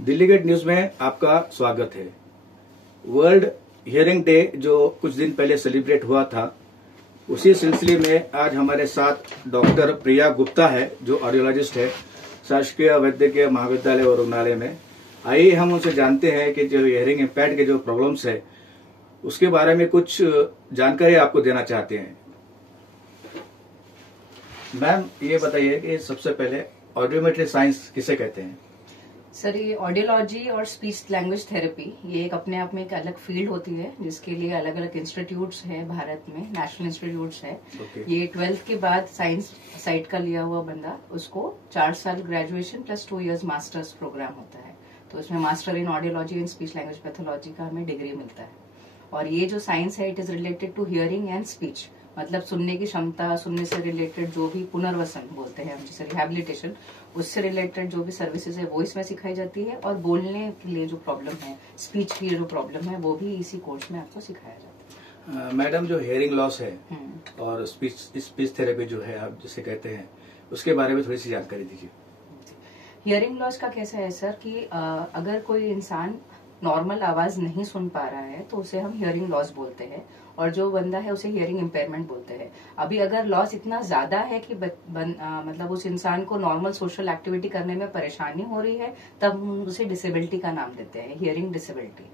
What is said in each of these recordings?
Delhi gate news में आपका स्वागत है। वर्ल्ड हियरिंग डे जो कुछ दिन पहले सेलिब्रेट हुआ था, उसी सिलसिले में आज हमारे साथ डॉक्टर प्रिया गुप्ता है जो ऑडियोलॉजिस्ट है शासकीय वैद्यकीय महाविद्यालय और रुग्णालय में। आइए हम उनसे जानते हैं कि जो हियरिंग इम्पैक्ट के जो प्रॉब्लम्स है उसके बारे में कुछ जानकारी आपको देना चाहते हैं। मैम, ये बताइए कि सबसे पहले ऑडियोमेट्री साइंस किसे कहते हैं? सर, ये ऑडियोलॉजी और स्पीच लैंग्वेज थेरेपी ये एक अपने आप में एक अलग फील्ड होती है जिसके लिए अलग अलग इंस्टीट्यूट्स हैं भारत में, नेशनल इंस्टीट्यूट्स है। ये 12th के बाद साइंस साइड का लिया हुआ बंदा, उसको 4 साल graduation plus 2 years masters program होता है। तो इसमें master in audiology and speech language pathology का हमें डिग्री मिलता है। और ये जो साइंस है it is related to hearing and speech, मतलब सुनने की क्षमता, सुनने से रिलेटेड जो भी पुनर्वसन बोलते हैं हम जिसे रिहैबिलिटेशन, उससे रिलेटेड जो भी सर्विसेज है वो इसमें सिखाई जाती है। और बोलने के लिए जो प्रॉब्लम है, स्पीच की जो प्रॉब्लम है, वो भी इसी कोर्स में आपको सिखाया जाता है। मैडम, जो हियरिंग लॉस है और स्पीच थेरेपी जो है आप जिसे कहते हैं, उसके बारे में थोड़ी सी जानकारी दीजिए। हियरिंग लॉस का कैसा है सर कि अगर कोई इंसान नॉर्मल आवाज नहीं सुन पा रहा है तो उसे हम हियरिंग लॉस बोलते हैं, और जो बंदा है उसे हियरिंग इम्पेयरमेंट बोलते हैं। अभी अगर लॉस इतना ज्यादा है कि मतलब उस इंसान को नॉर्मल सोशल एक्टिविटी करने में परेशानी हो रही है, तब हम उसे डिसेबिलिटी का नाम देते हैं, हियरिंग डिसेबिलिटी।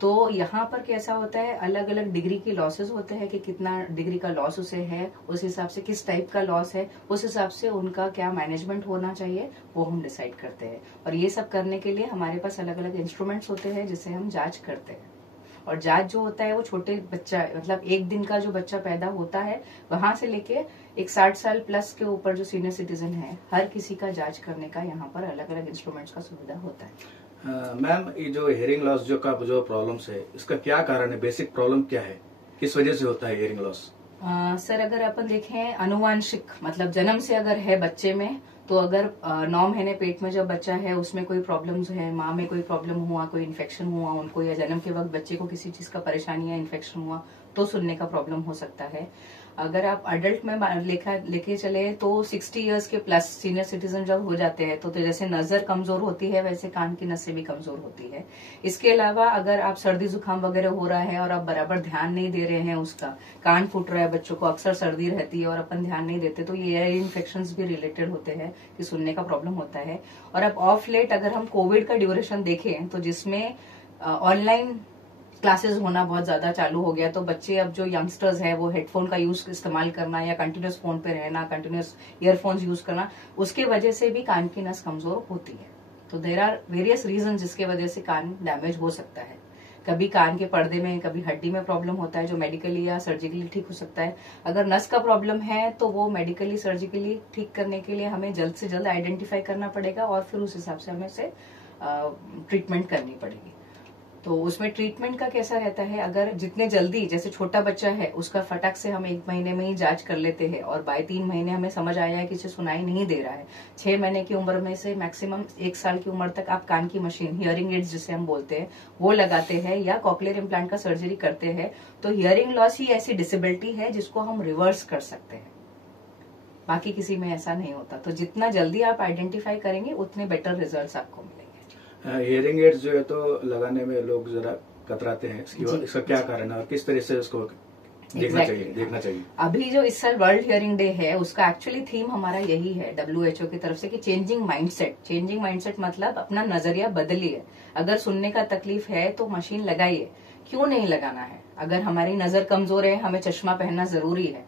तो यहाँ पर कैसा होता है, अलग अलग डिग्री के लॉसेस होते हैं कि कितना डिग्री का लॉस उसे है, उस हिसाब से किस टाइप का लॉस है, उस हिसाब से उनका क्या मैनेजमेंट होना चाहिए वो हम डिसाइड करते हैं। और ये सब करने के लिए हमारे पास अलग अलग इंस्ट्रूमेंट्स होते हैं जिससे हम जांच करते हैं। और जांच जो होता है वो छोटे बच्चा, मतलब 1 दिन का जो बच्चा पैदा होता है वहां से लेके एक 60 साल प्लस के ऊपर जो सीनियर सिटीजन है, हर किसी का जांच करने का यहाँ पर अलग अलग इंस्ट्रूमेंट्स का सुविधा होता है। मैम, ये जो हियरिंग लॉस जो प्रॉब्लम्स है, इसका क्या कारण है? बेसिक प्रॉब्लम क्या है, किस वजह से होता है हियरिंग लॉस? सर, अगर अपन देखें अनुवांशिक, मतलब जन्म से अगर है बच्चे में, तो अगर 9 महीने पेट में जब बच्चा है उसमें कोई प्रॉब्लम्स है, माँ में कोई प्रॉब्लम हुआ, कोई इन्फेक्शन हुआ उनको, या जन्म के वक्त बच्चे को किसी चीज का परेशानी या इन्फेक्शन हुआ तो सुनने का प्रॉब्लम हो सकता है। अगर आप अडल्ट में लेके चले तो 60 इयर्स के प्लस सीनियर सिटीजन जब हो जाते हैं तो जैसे नजर कमजोर होती है वैसे कान की नसें भी कमजोर होती है। इसके अलावा अगर आप सर्दी जुकाम वगैरह हो रहा है और आप बराबर ध्यान नहीं दे रहे हैं, उसका कान फूट रहा है, बच्चों को अक्सर सर्दी रहती है और अपन ध्यान नहीं देते, तो ये ईयर इन्फेक्शन भी रिलेटेड होते हैं कि सुनने का प्रॉब्लम होता है। और अब ऑफ लेट अगर हम कोविड का ड्यूरेशन देखें तो जिसमें ऑनलाइन क्लासेस होना बहुत ज्यादा चालू हो गया, तो बच्चे अब जो यंगस्टर्स हैं वो हेडफोन का यूज इस्तेमाल करना या कंटिन्यूस फोन पे रहना, कंटिन्यूस ईयरफोन्स यूज करना, उसके वजह से भी कान की नस कमजोर होती है। तो देयर आर वेरियस रीजन जिसके वजह से कान डैमेज हो सकता है। कभी कान के पर्दे में, कभी हड्डी में प्रॉब्लम होता है जो मेडिकली या सर्जिकली ठीक हो सकता है। अगर नस का प्रॉब्लम है तो वो मेडिकली सर्जिकली ठीक करने के लिए हमें जल्द से जल्द आइडेंटिफाई करना पड़ेगा और फिर उस हिसाब से हमें से ट्रीटमेंट करनी पड़ेगी। तो उसमें ट्रीटमेंट का कैसा रहता है, अगर जितने जल्दी, जैसे छोटा बच्चा है उसका फटाक से हम 1 महीने में ही जांच कर लेते हैं और बाय 3 महीने हमें समझ आया है कि इसे सुनाई नहीं दे रहा है, 6 महीने की उम्र में से मैक्सिमम 1 साल की उम्र तक आप कान की मशीन, हियरिंग एड्स जिसे हम बोलते हैं, वो लगाते हैं या कॉक्लियर इम्प्लांट का सर्जरी करते हैं, तो हियरिंग लॉस ही ऐसी डिसेबिलिटी है जिसको हम रिवर्स कर सकते हैं। बाकी किसी में ऐसा नहीं होता। तो जितना जल्दी आप आइडेंटिफाई करेंगे उतने बेटर रिजल्ट आपको मिलेंगे। हियरिंग एड्स जो है तो लगाने में लोग जरा कतराते हैं, इसका क्या कारण है और किस तरह से उसको देखना चाहिए? अभी जो इस साल वर्ल्ड हियरिंग डे है उसका एक्चुअली थीम हमारा यही है WHO की तरफ से कि चेंजिंग माइंडसेट मतलब अपना नजरिया बदलिए। अगर सुनने का तकलीफ है तो मशीन लगाइए, क्यों नहीं लगाना है? अगर हमारी नजर कमजोर है हमें चश्मा पहनना जरूरी है,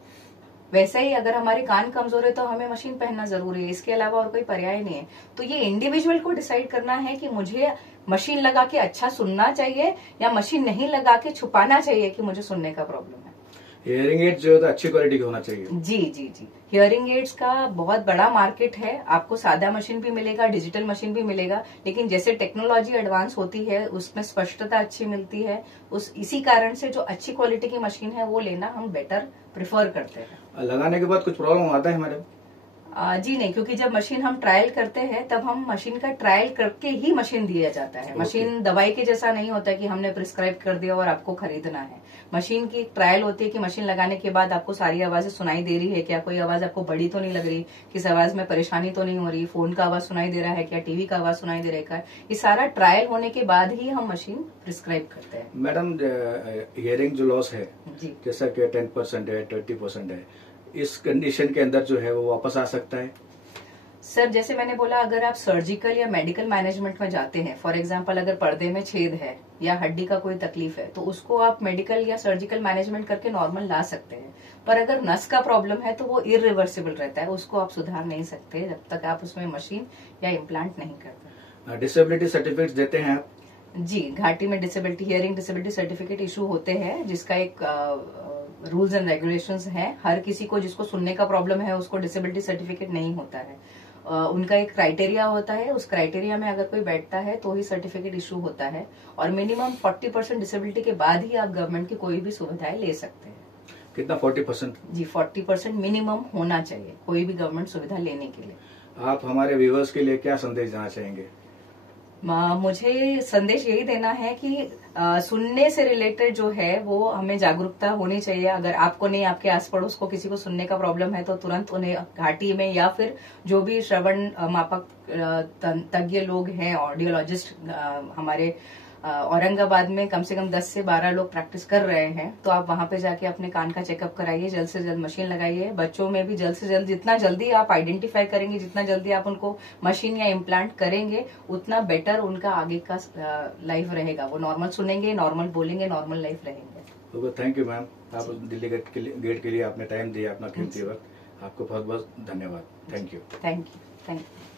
वैसे ही अगर हमारे कान कमजोर है तो हमें मशीन पहनना जरूरी है। इसके अलावा और कोई पर्याय नहीं है। तो ये इंडिविजुअल को डिसाइड करना है कि मुझे मशीन लगा के अच्छा सुनना चाहिए या मशीन नहीं लगा के छुपाना चाहिए कि मुझे सुनने का प्रॉब्लम है। हियरिंग एड्स जो है तो अच्छी क्वालिटी का होना चाहिए। जी। हियरिंग एड्स का बहुत बड़ा मार्केट है, आपको सादा मशीन भी मिलेगा, डिजिटल मशीन भी मिलेगा, लेकिन जैसे टेक्नोलॉजी एडवांस होती है उसमें स्पष्टता अच्छी मिलती है। इसी कारण से जो अच्छी क्वालिटी की मशीन है वो लेना हम बेटर प्रिफर करते हैं। लगाने के बाद कुछ प्रॉब्लम आता है मैडम? जी नहीं, क्योंकि जब मशीन हम ट्रायल करते हैं तब हम मशीन का ट्रायल करके ही मशीन दिया जाता है। मशीन दवाई के जैसा नहीं होता कि हमने प्रिस्क्राइब कर दिया और आपको खरीदना है। मशीन की ट्रायल होती है कि मशीन लगाने के बाद आपको सारी आवाजें सुनाई दे रही है क्या, कोई आवाज आपको बड़ी तो नहीं लग रही, किस आवाज में परेशानी तो नहीं हो रही, फोन का आवाज सुनाई दे रहा है क्या, टीवी का आवाज सुनाई दे रहा है क्या। ये सारा ट्रायल होने के बाद ही हम मशीन प्रिस्क्राइब करते हैं। मैडम, हियरिंग जो लॉस है जी, जैसा कि 10% है, 20% है, इस कंडीशन के अंदर जो है वो वापस आ सकता है? सर जैसे मैंने बोला, अगर आप सर्जिकल या मेडिकल मैनेजमेंट में जाते हैं, फॉर एग्जांपल अगर पर्दे में छेद है या हड्डी का कोई तकलीफ है, तो उसको आप मेडिकल या सर्जिकल मैनेजमेंट करके नॉर्मल ला सकते हैं। पर अगर नस का प्रॉब्लम है तो वो इरिवर्सिबल रहता है, उसको आप सुधार नहीं सकते जब तक आप उसमें मशीन या इम्प्लांट नहीं करते। डिसेबिलिटी सर्टिफिकेट देते हैं आप? जी, घाटी में disability, hearing disability certificate issue होते हैं, जिसका एक रूल्स एंड रेगुलेशंस हैं। हर किसी को जिसको सुनने का प्रॉब्लम है उसको डिसेबिलिटी सर्टिफिकेट नहीं होता है। उनका एक क्राइटेरिया होता है, उस क्राइटेरिया में अगर कोई बैठता है तो ही सर्टिफिकेट इशू होता है। और मिनिमम 40% डिसेबिलिटी के बाद ही आप गवर्नमेंट की कोई भी सुविधाएं ले सकते हैं। कितना? 40%? जी, 40% मिनिमम होना चाहिए कोई भी गवर्नमेंट सुविधा लेने के लिए। आप हमारे व्यूवर्स के लिए क्या संदेश देना चाहेंगे? मुझे संदेश यही देना है कि सुनने से रिलेटेड जो है वो हमें जागरूकता होनी चाहिए। अगर आपको नहीं, आपके आस पड़ोस को किसी को सुनने का प्रॉब्लम है तो तुरंत उन्हें घाटी में या फिर जो भी श्रवण मापक तज्ञ लोग हैं, ऑडियोलॉजिस्ट हमारे औरंगाबाद में कम से कम 10 से 12 लोग प्रैक्टिस कर रहे हैं, तो आप वहां पे जाके अपने कान का चेकअप कराइए, जल्द से जल्द मशीन लगाइए। बच्चों में भी जल्द से जल्द, जितना जल्दी आप आइडेंटिफाई करेंगे, जितना जल्दी आप उनको मशीन या इम्प्लांट करेंगे, उतना बेटर उनका आगे का लाइफ रहेगा। वो नॉर्मल सुनेंगे, नॉर्मल बोलेंगे, नॉर्मल लाइफ रहेंगे। थैंक यू मैम, आप दिल्ली गेट के लिए आपने टाइम दिया, अपना कीमती वक्त। आपको बहुत बहुत धन्यवाद। Thank you. Thank you.